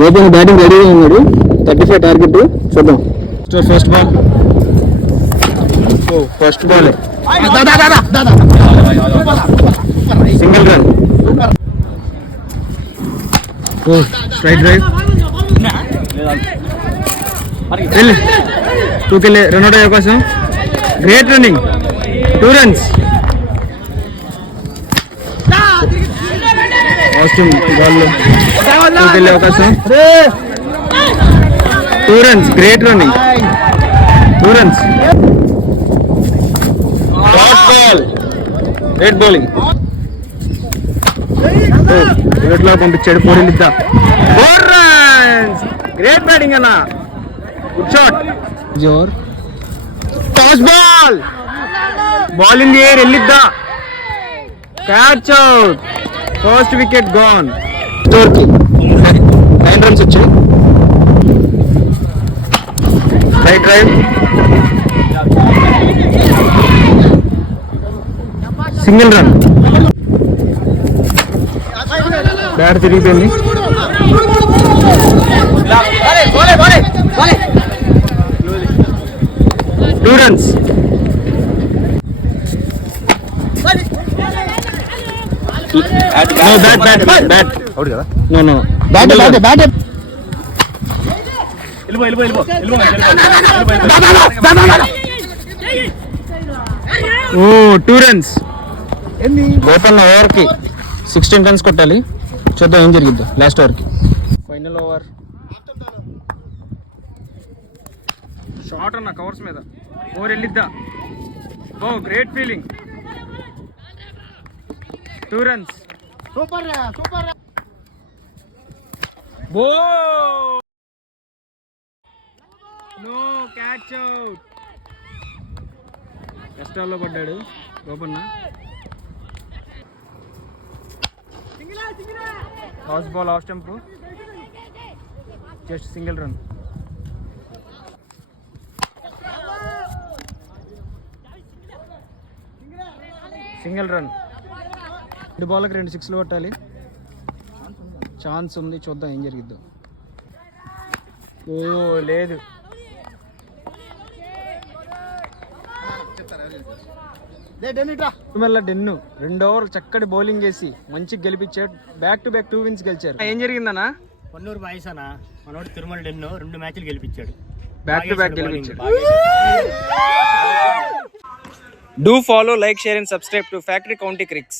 గోపన్ బ్యాటింగ్ రెడీగా ఉన్నాడు. 35 టార్గెట్ చూద్దాం. First ball single run. Straight drive టూకెళ్ళి రన్ అవుట్ అయ్యే అవకాశం. Great running 2 runs. బాల్ టూకెళ్ళే అవకాశం. 2 runs. Great running 2 runs. Great bowling. వికెట్లో పంపించాడు. 4 వెళ్ళిద్దా. 4 runs. గ్రేట్ బ్యాటింగ్ అన్న. Good shot. జోర్ toss ball. Ball in the air వెళ్ళిద్దా. Catch out. First wicket gone. 9 runs వచ్చాయి. Right drive single run. Bat తిరిగిపోయింది. 2 runs. No, bat. Out kada? No. Bat. Elbow. Oh, 2 runs. గోపన్ ఓవర్కి 16 runs కొట్టాలి. చూద్దాం ఏం జరిగిద్దా లాస్ట్ ఓవర్కి. Final over. షార్ట్ అన్న కవర్స్ మీద. ఓవర్ వెళ్ళిద్దా. Oh great feeling. 2 runs. Super. బో నో క్యాచ్ అవుట్. కష్టాల్లో పడ్డాడు Gopanna. Last ball off stump. Just single run. రెండు బాల్కి 2 6లు కొట్టాలి. ఛాన్స్ ఉంది. చూద్దాం ఏం జరిగిద్దాం. ఓ లేదు. మళ్ళీ డెన్ను 2 ఓవర్లు చక్కటి బౌలింగ్ వేసి మంచిగా గెలిపించాడు. బ్యాక్ టు బ్యాక్ 2 wins గెలిచారు. ఏం జరిగిందన్నా. పొన్నూరు బాయ్స్ అన్న మనోడు తిరుమల డెన్ను 2 మ్యాచ్లు గెలిపించాడు. బ్యాక్ టు బ్యాక్ గెలిపించాడు. Do follow, like, share and subscribe to Factory County Cricks.